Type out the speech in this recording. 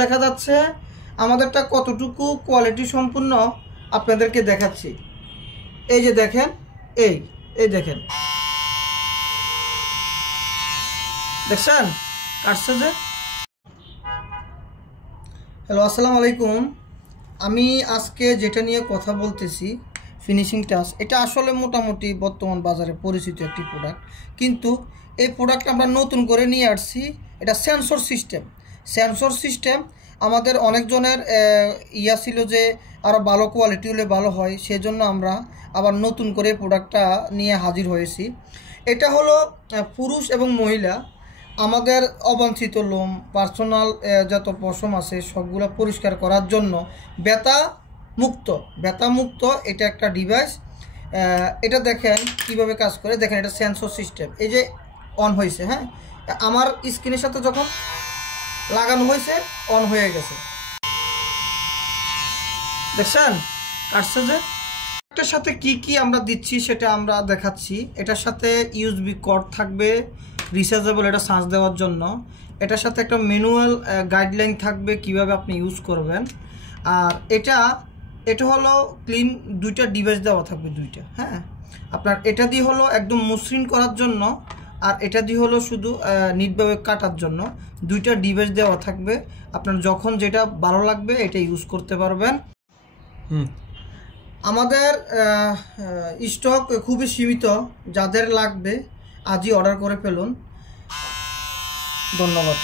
দেখা যাচ্ছে আমাদেরটা কতটুকু কোয়ালিটি সম্পূর্ণ আপনাদেরকে দেখাচ্ছি। এই যে দেখেন, এই দেখেন, দেখছেন কাটছে যে। হ্যালো, আসসালামু আলাইকুম। আমি আজকে যেটা নিয়ে কথা বলতেছি ফিনিশিং টাচ, এটা আসলে মোটামুটি বর্তমান বাজারে পরিচিত একটি প্রোডাক্ট, কিন্তু এই প্রোডাক্টটা আমরা নতুন করে নিয়ে আসছি। এটা সেন্সর সিস্টেম। আমাদের অনেকজনের ইয়া ছিল যে আরও ভালো কোয়ালিটি হলে ভালো হয়, সেজন্য আমরা আবার নতুন করে প্রোডাক্টটা নিয়ে হাজির হয়েছি। এটা হলো পুরুষ এবং মহিলা আমাদের অবাঞ্ছিত লোম, পার্সোনাল যত পশম আছে সবগুলো পরিষ্কার করার জন্য ব্যথা মুক্ত এটা একটা ডিভাইস। এটা দেখেন কিভাবে কাজ করে, দেখেন এটা সেন্সর সিস্টেম। এই যে অন হয়েছে, হ্যাঁ, আমার স্ক্রিনের সাথে যখন লাগানো হয়েছে অন হয়ে গেছে, দেখছেন কাটছে যে। এটার সাথে কি আমরা দিচ্ছি সেটা আমরা দেখাচ্ছি। এটার সাথে ইউএসবি কর্ড থাকবে, রিচার্জেবল, এটা চার্জ দেওয়ার জন্য। এটার সাথে একটা ম্যানুয়াল গাইডলাইন থাকবে কিভাবে আপনি ইউজ করবেন। আর এটা হলো ক্লিন, দুইটা ডিভাইস দেওয়া থাকবে, দুইটা, হ্যাঁ। আপনার এটা দিয়ে হলো একদম মসৃণ করার জন্য, আর এটা দিয়ে হলো শুধু নিটভাবে কাটার জন্য। দুইটা ডিভাইস দেওয়া থাকবে, আপনার যখন যেটা ভালো লাগবে এটা ইউজ করতে পারবেন। আমাদের স্টক খুবই সীমিত, যাদের লাগবে আজই অর্ডার করে ফেলুন। ধন্যবাদ।